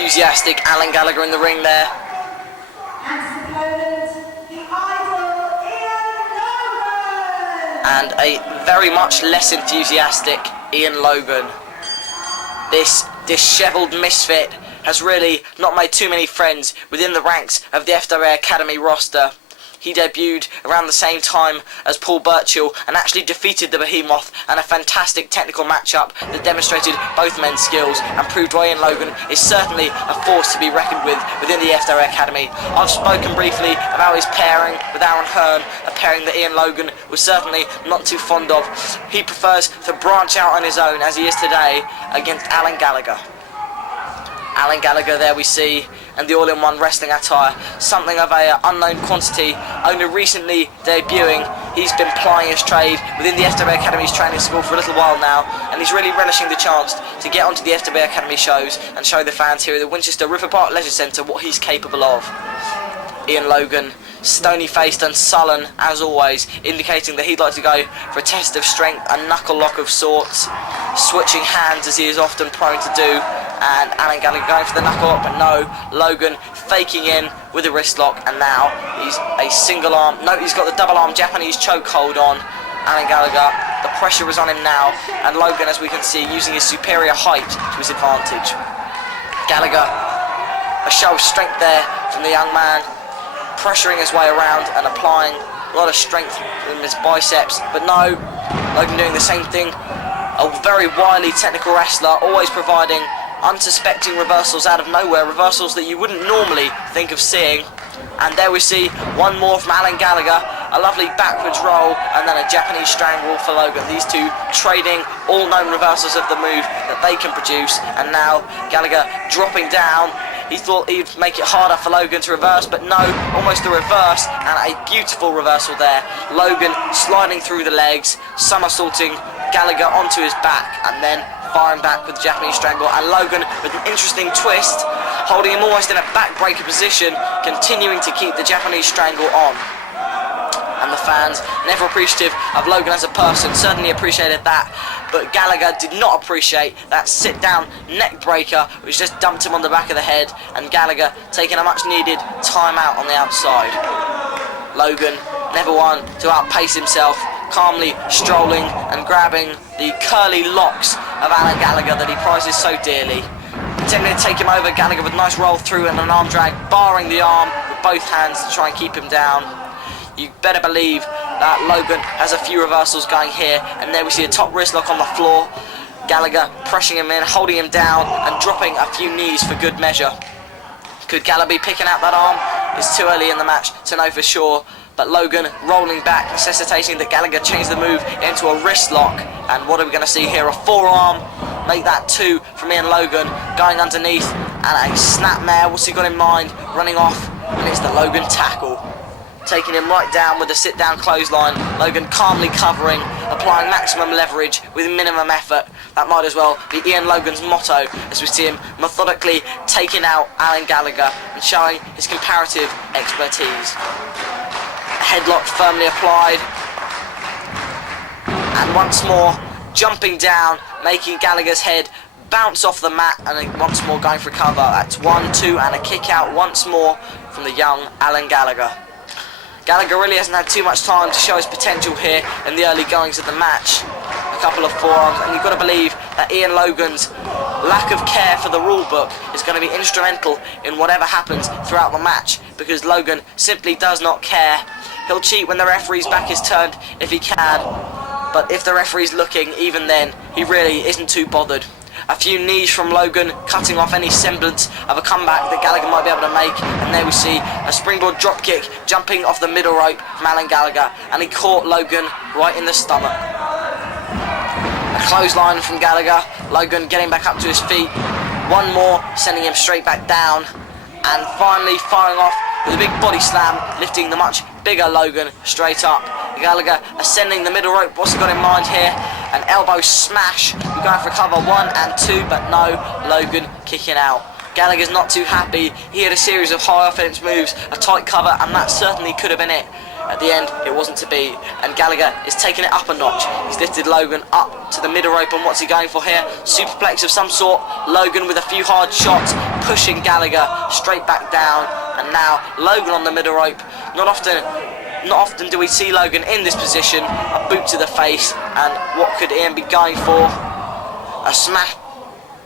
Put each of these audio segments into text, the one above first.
enthusiastic Alan Gallagher in the ring there. And a very much less enthusiastic Ian Logan. This dishevelled misfit has really not made too many friends within the ranks of the FWA Academy roster. He debuted around the same time as Paul Burchill and actually defeated the Behemoth in a fantastic technical matchup that demonstrated both men's skills and proved why Ian Logan is certainly a force to be reckoned with within the FWA Academy. I've spoken briefly about his pairing with Aaron Hearn, a pairing that Ian Logan was certainly not too fond of. He prefers to branch out on his own, as he is today, against Alan Gallagher. Alan Gallagher there we see, and the all-in-one wrestling attire, something of a unknown quantity, only recently debuting. He's been plying his trade within the FWA Academy's training school for a little while now, and he's really relishing the chance to get onto the FWA Academy shows and show the fans here at the Winchester River Park Leisure Centre what he's capable of. Ian Logan, stony-faced and sullen as always, indicating that he'd like to go for a test of strength, a knuckle lock of sorts, switching hands as he is often prone to do, and Alan Gallagher going for the knuckle lock, but no, Logan faking in with a wrist lock, and now he's a single arm, no, he's got the double arm Japanese chokehold on Alan Gallagher. The pressure is on him now, and Logan, as we can see, using his superior height to his advantage. Gallagher, a show of strength there from the young man, pressuring his way around and applying a lot of strength in his biceps, but no, Logan doing the same thing. A very wily technical wrestler, always providing unsuspecting reversals out of nowhere, reversals that you wouldn't normally think of seeing. And there we see one more from Alan Gallagher, a lovely backwards roll and then a Japanese strangle for Logan. These two trading all known reversals of the move that they can produce, and now Gallagher dropping down. He thought he'd make it harder for Logan to reverse, but no, almost the reverse, and a beautiful reversal there. Logan sliding through the legs, somersaulting Gallagher onto his back, and then firing back with the Japanese strangle, and Logan with an interesting twist, holding him almost in a backbreaker position, continuing to keep the Japanese strangle on. And the fans, never appreciative of Logan as a person, certainly appreciated that, but Gallagher did not appreciate that sit-down neck breaker, which just dumped him on the back of the head, and Gallagher taking a much-needed time-out on the outside. Logan, never one to outpace himself, calmly strolling and grabbing the curly locks of Alan Gallagher that he prizes so dearly. Attempting to take him over, Gallagher with a nice roll through and an arm drag, barring the arm with both hands to try and keep him down. You better believe that Logan has a few reversals going here, and there we see a top wrist lock on the floor. Gallagher pressing him in, holding him down and dropping a few knees for good measure. Could Gallagher be picking out that arm? It's too early in the match to know for sure, but Logan rolling back, necessitating that Gallagher change the move into a wrist lock. And what are we going to see here? A forearm, make that two from Ian Logan, going underneath, and a snapmare. What's he got in mind? Running off, and it's the Logan tackle. Taking him right down with a sit-down clothesline. Logan calmly covering, applying maximum leverage with minimum effort. That might as well be Ian Logan's motto, as we see him methodically taking out Alan Gallagher and showing his comparative expertise. Headlock firmly applied, and once more jumping down, making Gallagher's head bounce off the mat, and then once more going for cover. That's 1, 2, and a kick out once more from the young Alan Gallagher. Gallagher really hasn't had too much time to show his potential here in the early goings of the match. A couple of forearms, and you've got to believe that Ian Logan's lack of care for the rule book is going to be instrumental in whatever happens throughout the match, because Logan simply does not care. He'll cheat when the referee's back is turned if he can, but if the referee's looking, even then, he really isn't too bothered. A few knees from Logan, cutting off any semblance of a comeback that Gallagher might be able to make, and there we see a springboard dropkick jumping off the middle rope from Alan Gallagher, and he caught Logan right in the stomach. A clothesline from Gallagher, Logan getting back up to his feet, one more sending him straight back down, and finally firing off with a big body slam, lifting the much bigger Logan straight up. Gallagher ascending the middle rope. What's he got in mind here? An elbow smash. We're going for cover 1 and 2, but no, Logan kicking out. Gallagher's not too happy. He had a series of high offense moves, a tight cover, and that certainly could have been it. at the end it wasn't to be, and Gallagher is taking it up a notch. He's lifted Logan up to the middle rope, and what's he going for here? Superplex of some sort. Logan with a few hard shots, pushing Gallagher straight back down, and now Logan on the middle rope. Not often do we see Logan in this position. A boot to the face, and what could Ian be going for? A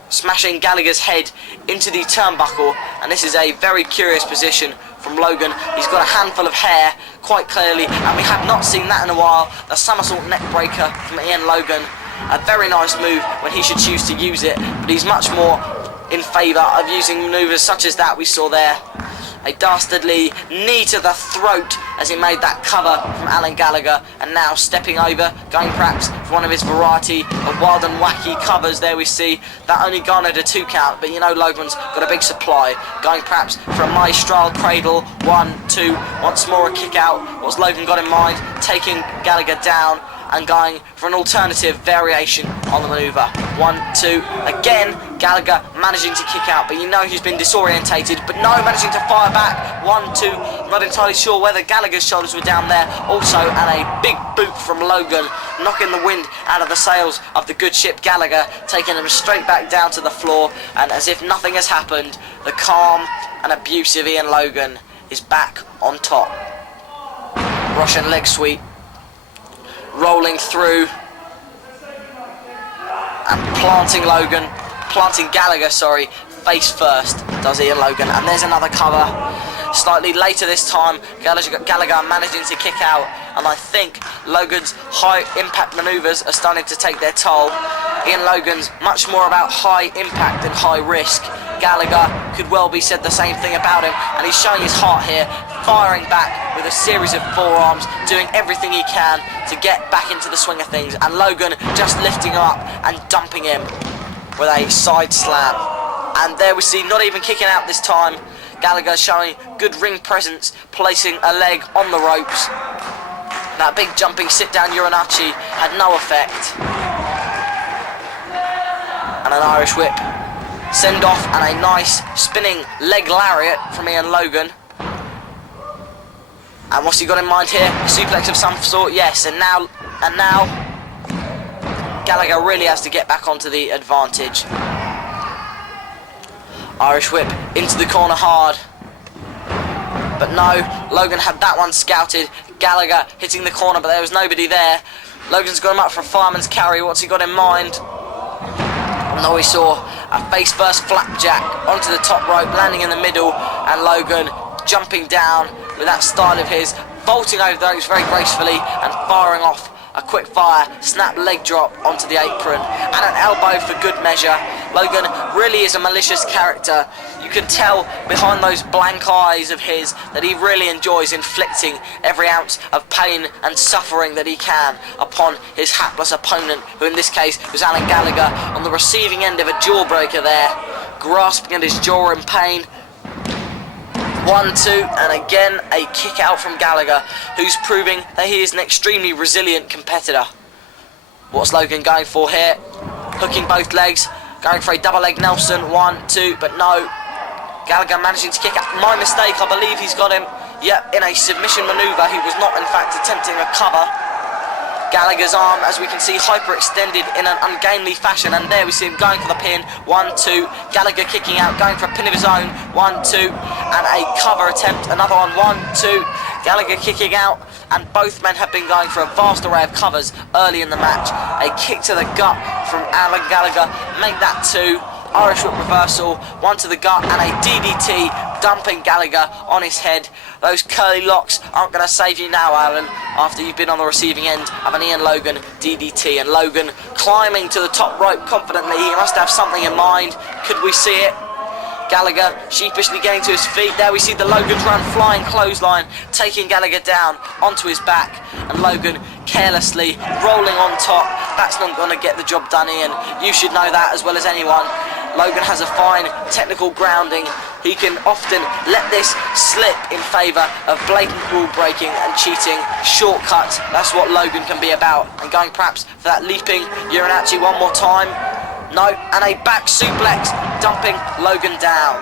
smashing Gallagher's head into the turnbuckle, and this is a very curious position from Logan. He's got a handful of hair, quite clearly, and we have not seen that in a while. The somersault neck breaker from Ian Logan. A very nice move when he should choose to use it, but he's much more in favour of using manoeuvres such as that we saw there. A dastardly knee to the throat as he made that cover from Alan Gallagher, and now stepping over, going perhaps for one of his variety of wild and wacky covers. There we see that only garnered a 2 count, but you know Logan's got a big supply. Going perhaps for a maestral cradle, 1, 2, once more a kick out. What's Logan got in mind? Taking Gallagher down and going for an alternative variation on the manoeuvre. 1, 2, again, Gallagher managing to kick out, but you know he's been disorientated, but no, managing to fire back. 1, 2, not entirely sure whether Gallagher's shoulders were down there also, and a big boot from Logan, knocking the wind out of the sails of the good ship Gallagher, taking him straight back down to the floor, and as if nothing has happened, the calm and abusive Ian Logan is back on top. Russian leg sweep, rolling through and planting Gallagher, face first, does Ian Logan, and there's another cover. Slightly later this time, Gallagher managing to kick out, and I think Logan's high impact manoeuvres are starting to take their toll. Ian Logan's much more about high impact than high risk. Gallagher could well be said the same thing about him, and he's showing his heart here, firing back with a series of forearms, doing everything he can to get back into the swing of things, and Logan just lifting him up and dumping him with a side slam. And there we see, not even kicking out this time, Gallagher showing good ring presence, placing a leg on the ropes. That big jumping sit down Urinachi had no effect. And an Irish whip, send off, and a nice spinning leg lariat from Ian Logan. And what's he got in mind here? A suplex of some sort, yes. And now Gallagher really has to get back onto the advantage. Irish whip into the corner hard. But no, Logan had that one scouted. Gallagher hitting the corner, but there was nobody there. Logan's got him up for a fireman's carry. What's he got in mind? No, we saw a face first flapjack onto the top rope, landing in the middle, and Logan jumping down with that style of his, vaulting over the ropes very gracefully and firing off a quick fire, snap leg drop onto the apron, and an elbow for good measure. Logan really is a malicious character. You can tell behind those blank eyes of his that he really enjoys inflicting every ounce of pain and suffering that he can upon his hapless opponent, who in this case was Alan Gallagher, on the receiving end of a jawbreaker there, grasping at his jaw in pain. 1, 2, and again a kick out from Gallagher, who's proving that he is an extremely resilient competitor. What's Logan going for here? Hooking both legs, going for a double leg Nelson. 1, 2, but no. Gallagher managing to kick out. My mistake, I believe he's got him. Yep, in a submission manoeuvre. He was not in fact attempting a cover. Gallagher's arm, as we can see, hyperextended in an ungainly fashion, and there we see him going for the pin. 1, 2, Gallagher kicking out, going for a pin of his own. 1, 2, and a cover attempt, another one. 1, 2, Gallagher kicking out, and both men have been going for a vast array of covers early in the match. A kick to the gut from Alan Gallagher, make that 2. Irish whip reversal, 1 to the gut, and a DDT, dumping Gallagher on his head. Those curly locks aren't going to save you now, Alan, after you've been on the receiving end of an Ian Logan DDT. And Logan climbing to the top rope confidently. He must have something in mind. Could we see it? Gallagher sheepishly getting to his feet. There we see the Logan's Run flying clothesline, taking Gallagher down onto his back, and Logan carelessly rolling on top. That's not going to get the job done, Ian. You should know that as well as anyone. Logan has a fine technical grounding. He can often let this slip in favour of blatant rule breaking and cheating. Shortcuts, that's what Logan can be about. And going perhaps for that leaping Urinachi one more time. No, and a back suplex, dumping Logan down.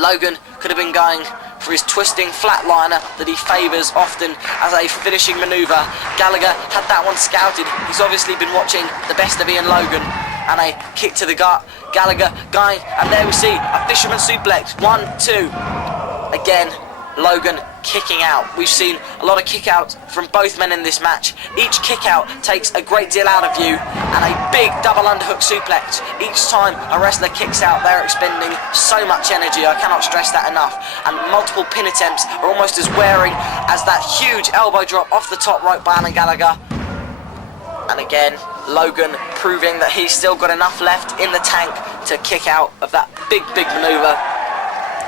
Logan could have been going for his twisting flatliner that he favours often as a finishing manoeuvre. Gallagher had that one scouted. He's obviously been watching the best of Ian Logan. And a kick to the gut. Gallagher going, and there we see a fisherman suplex. 1, 2. Again, Logan kicking out. We've seen a lot of kick outs from both men in this match. Each kick out takes a great deal out of you, and a big double underhook suplex. Each time a wrestler kicks out, they're expending so much energy. I cannot stress that enough. And multiple pin attempts are almost as wearing as that huge elbow drop off the top rope by Alan Gallagher. And again, Logan proving that he's still got enough left in the tank to kick out of that big manoeuvre.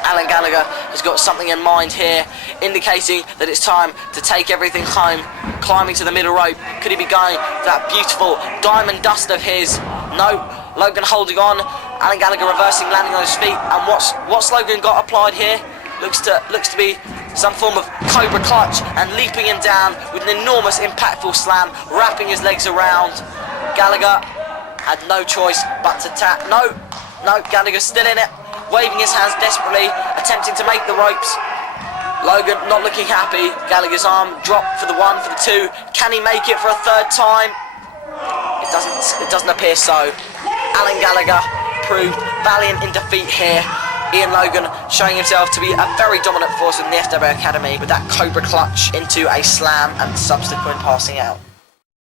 Alan Gallagher has got something in mind here, indicating that it's time to take everything home. Climbing to the middle rope. Could he be going for that beautiful diamond dust of his? No. Logan holding on. Alan Gallagher reversing, landing on his feet. And what's Logan got applied here? Looks to be some form of cobra clutch, and leaping him down with an enormous impactful slam, wrapping his legs around. Gallagher had no choice but to tap. No, Gallagher's still in it. Waving his hands desperately, attempting to make the ropes. Logan not looking happy. Gallagher's arm dropped for the 1, for the 2. Can he make it for a third time? It doesn't appear so. Alan Gallagher proved valiant in defeat here. Ian Logan showing himself to be a very dominant force in the FWA Academy with that cobra clutch into a slam and subsequent passing out.